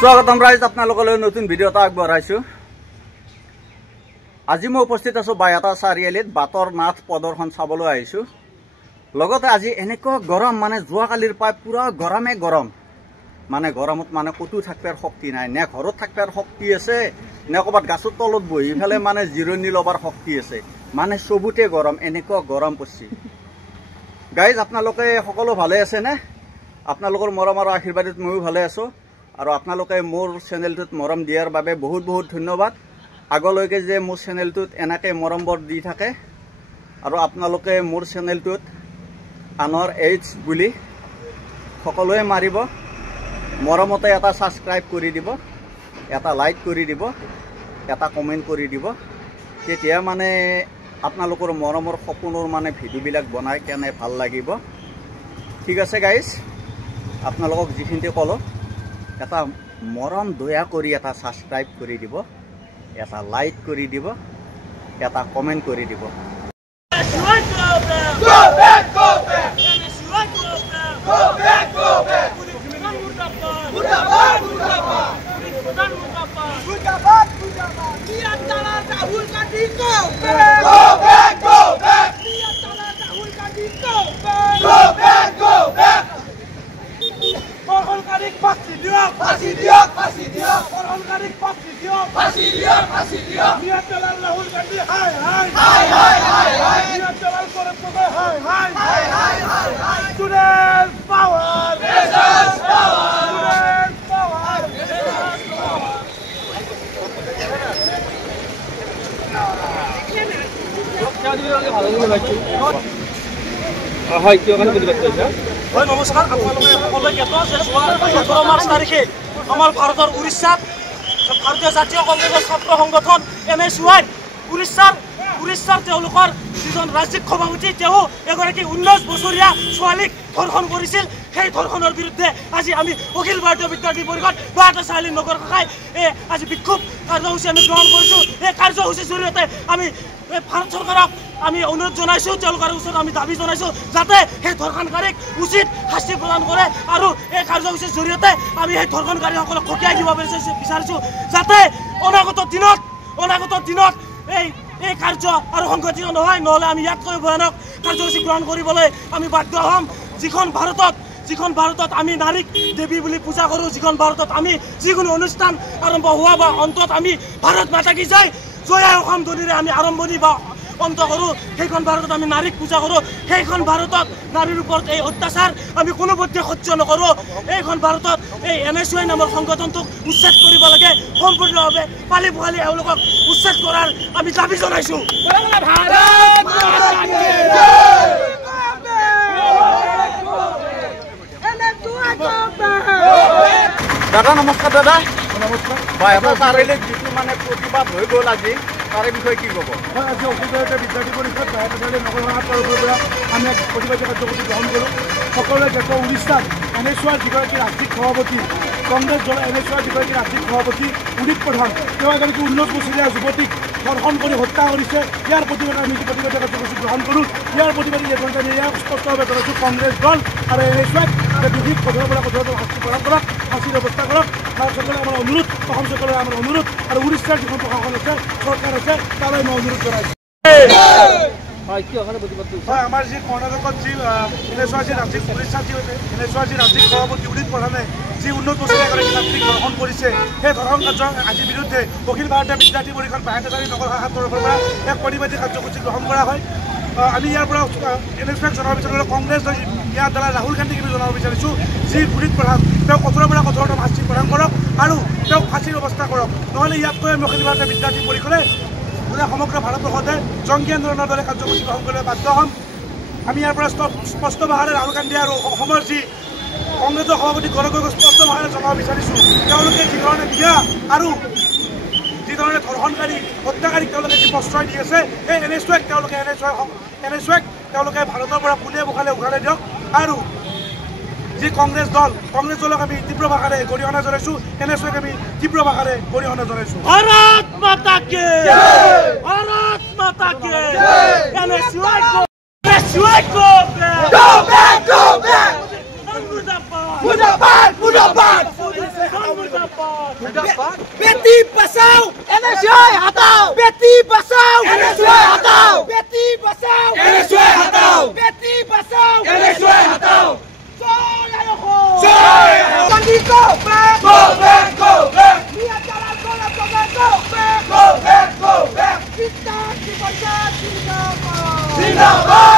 স্বাগতম ৰাইজ আপোনালোকলৈ নতুন ভিডিঅ' এটা আগবঢ়াইছোঁ। আজি মই উপস্থিত আছোঁ বাইহাটা চাৰিআলিত বাটৰ নাথ প্ৰদৰ্শন চাবলৈ আহিছোঁ। লগতে আজি এনেকুৱা গৰম মানে যোৱাকালিৰ পৰা পুৰা গৰমে গৰম মানে গৰমত মানে ক'তো থাকিবৰ শক্তি নাই, নে ঘৰত থাকিবৰ শক্তি আছে নে ক'ৰবাত গাছৰ তলত বহি পেলাই মানে জিৰণি ল'বৰ শক্তি আছে, মানে চবুতে গৰম, এনেকুৱা গৰম পৰিছে। গাইজ আপোনালোকে সকলো ভালে আছেনে? আপোনালোকৰ মৰম আৰু আশীৰ্বাদত ময়ো ভালে আছোঁ আৰু আপোনালোকে মোৰ চেনেলটোত মৰম দিয়াৰ বাবে বহুত বহুত ধন্যবাদ। আগলৈকে যে মোৰ চেনেলটোত এনেকৈ মৰমবোৰ দি থাকে আৰু আপোনালোকে মোৰ চেনেলটোত আনৰ এইডছ বুলি সকলোৱে মাৰিব, মৰমতে এটা ছাবস্ক্ৰাইব কৰি দিব, এটা লাইক কৰি দিব, এটা কমেণ্ট কৰি দিব, তেতিয়া মানে আপোনালোকৰ মৰমৰ সপোনৰ মানে ভিডিঅ'বিলাক বনাই কেনে ভাল লাগিব। ঠিক আছে গাইজ, আপোনালোকক যিখিনি ক'লোঁ এটা মৰম দয়া কৰি এটা ছাবস্ক্ৰাইব কৰি দিব, এটা লাইক কৰি দিব, এটা কমেণ্ট কৰি দিব। নমস্কাৰ, আপোনালোকে সকলোৱে জ্ঞাত যে ১৭ মাৰ্চ তাৰিখে আমাৰ ভাৰতৰ উৰিষ্যাত ভাৰতীয় জাতীয় কংগ্ৰেছৰ ছাত্ৰ সংগঠন MSY উৰিষ্যাৰ তেওঁলোকৰ যিজন ৰাজ্যিক সভাপতি তেওঁ এগৰাকী ১৯ বছৰীয়া ছোৱালীক ধৰ্ষণ কৰিছিল। সেই ধৰ্ষণৰ বিৰুদ্ধে আজি আমি অখিল ভাৰতীয় বিদ্যাৰ্থী পৰিষদ বাইহাটা চাৰিআলি নগৰ শাখাই আজি বিক্ষোভ কাৰ্যসূচী আমি গ্ৰহণ কৰিছোঁ। এই কাৰ্যসূচীৰ জৰিয়তে আমি ভাৰত চৰকাৰক আমি অনুৰোধ জনাইছোঁ, তেওঁলোকৰ ওচৰত আমি দাবী জনাইছোঁ যাতে সেই ধৰ্ষণকাৰীক উচিত শাস্তি প্ৰদান কৰে আৰু এই কাৰ্যসূচীৰ জৰিয়তে আমি সেই ধৰ্ষণকাৰীসকলক সকীয়াই দিব বিচাৰিছোঁ যাতে অনাগত দিনত এই কাৰ্য আৰু সংঘটিত নহয়, নহ'লে আমি ইয়াতকৈ ভয়ানক কাৰ্যসূচী গ্ৰহণ কৰিবলৈ আমি বাধ্য হ'ম। যিখন ভাৰতত আমি নাৰীক দেৱী বুলি পূজা কৰোঁ, যিখন ভাৰতত আমি যিকোনো অনুষ্ঠান আৰম্ভ হোৱা বা অন্তত আমি ভাৰত মাতা কি জয় অসম ধ্বনিৰে আমি আৰম্ভণি বা অন্ত কৰোঁ, সেইখন ভাৰতত আমি নাৰীক পূজা কৰোঁ। সেইখন ভাৰতত নাৰীৰ ওপৰত এই অত্যাচাৰ আমি কোনোপধ্যে সহ্য নকৰোঁ। এইখন ভাৰতত এই MSY নামৰ সংগঠনটোক উচ্ছেদ কৰিব লাগে, সম্পূৰ্ণভাৱে পালি পোহালি এওঁলোকক উচ্ছেদ কৰাৰ আমি দাবী জনাইছোঁ। দাদা নমস্কাৰ। দাদা নমস্কাৰ। বাইহাটা চাৰিআলিত যিটো মানে প্ৰতিবাদ হৈ গ'ল আজি, তাৰে বিষয়ে কি ক'ব? আজি অখিল ভাৰতীয় বিদ্যাৰ্থী পৰিষদ বাইহাটা চাৰিআলি নগৰ শাখাৰ তৰফৰ পৰা আমি এক প্ৰতিবাদী কাৰ্যসূচী গ্ৰহণ কৰোঁ। সকলোৱে জ্ঞাত উৰিষ্যাত MSYৰ যিগৰাকী ৰাজ্যিক সভাপতি, কংগ্ৰেছ দলৰ MSYৰ যিগৰাকী ৰাজ্যিক সভাপতি উদিত প্ৰধান, তেওঁ এগৰাকী ১৯ বছৰীয়া যুৱতীক ধৰ্ষণ কৰি হত্যা কৰিছে। ইয়াৰ প্ৰতিবাদে আমি প্ৰতিবাদী কাৰ্যসূচী গ্ৰহণ কৰোঁ। ইয়াৰ প্ৰতিবাদী এজেণ্টে আমি ইয়াক স্পষ্টভাৱে জনাইছোঁ কংগ্ৰেছ দল আৰু MSYক দোষীক কঠোৰৰ পৰা কঠোৰতম শাস্তি প্ৰদান কৰক, শাস্তিৰ ব্যৱস্থা কৰক। ভাৰত চৰকাৰে আমাৰ অনুৰোধ, অসম চৰকাৰে আমাৰ অনুৰোধ আৰু উৰিষ্যাৰ যিখন প্ৰশাসন আছে, চৰকাৰ আছে, তালৈ মই অনুৰোধ জনাইছোঁ। হয়, আমাৰ যি কৰ্ণাটকত যি MSYৰ যি ৰাজ্যিক উৰিষ্যাৰ যি MSYৰ যি ৰাজ্যিক সভাপতি উদিত প্ৰধানে যি ১৯ বছৰীয়া এগৰাকী ছাত্ৰীক ধৰ্ষণ কৰিছে, সেই ধৰ্ষণ কাৰ্যৰ আজিৰ বিৰুদ্ধে অখিল ভাৰতীয় বিদ্যাৰ্থী পৰিষদ বাইহাটা চাৰিআলি নগৰ শাখাৰ তৰফৰ পৰা এক প্ৰতিবাদী কাৰ্যসূচী গ্ৰহণ কৰা হয়। আমি ইয়াৰ পৰা MSYক জনাব বিচাৰিছোঁ, কংগ্ৰেছ ইয়াৰ দ্বাৰা ৰাহুল গান্ধীক আমি জনাব বিচাৰিছোঁ যি উদিত প্ৰধান, তেওঁক কঠোৰৰ পৰা কঠোৰতম শাস্তি প্ৰদান কৰক আৰু তেওঁক ফাঁচীৰ ব্যৱস্থা কৰক, নহ'লে ইয়াতকৈ আমি অখিল ভাৰতীয় বিদ্যাৰ্থী পৰিষদে সমগ্ৰ ভাৰতবৰ্ষতে জংগী আন্দোলনৰ দৰে কাৰ্যসূচী গ্ৰহণ কৰিবলৈ বাধ্য হ'ম। আমি ইয়াৰ পৰা স্পষ্ট ভাষাৰে ৰাহুল গান্ধী আৰু অসমৰ যি কংগ্ৰেছৰ সভাপতি গৰাকীক স্পষ্ট ভাষাৰে জনাব বিচাৰিছোঁ, তেওঁলোকে যিধৰণে বিয়া আৰু যিধৰণে ধৰ্ষণকাৰী হত্যাকাৰীক তেওঁলোকে যি প্ৰশ্ৰয় দি আছে, সেই MSYক তেওঁলোকে ভাৰতৰ পৰা পোনে পোখালে উঘালাই দিয়ক আৰু যি কংগ্ৰেছ দলক আমি তীব্ৰ ভাষাৰে গৰিহণা জনাইছোঁ, MSYক আমি তীব্ৰ ভাষাৰে গৰিহণা জনাইছোঁ। ভাৰত মাতা কি জয়, ভাৰত মাতা কি জয়, MSY go back, go back, go back, Mundapad, Mundapad, Mundapad, Beti Bachao NSUI हटाओ बेटी बचाओ एनएसयूआई हटाओ बेटी बचाओ एनएसयूआई हटाओ बेटी बचाओ एनएसयूआई हटाओ Go back! Go back! Go back! Go back! Go back! Zindabad!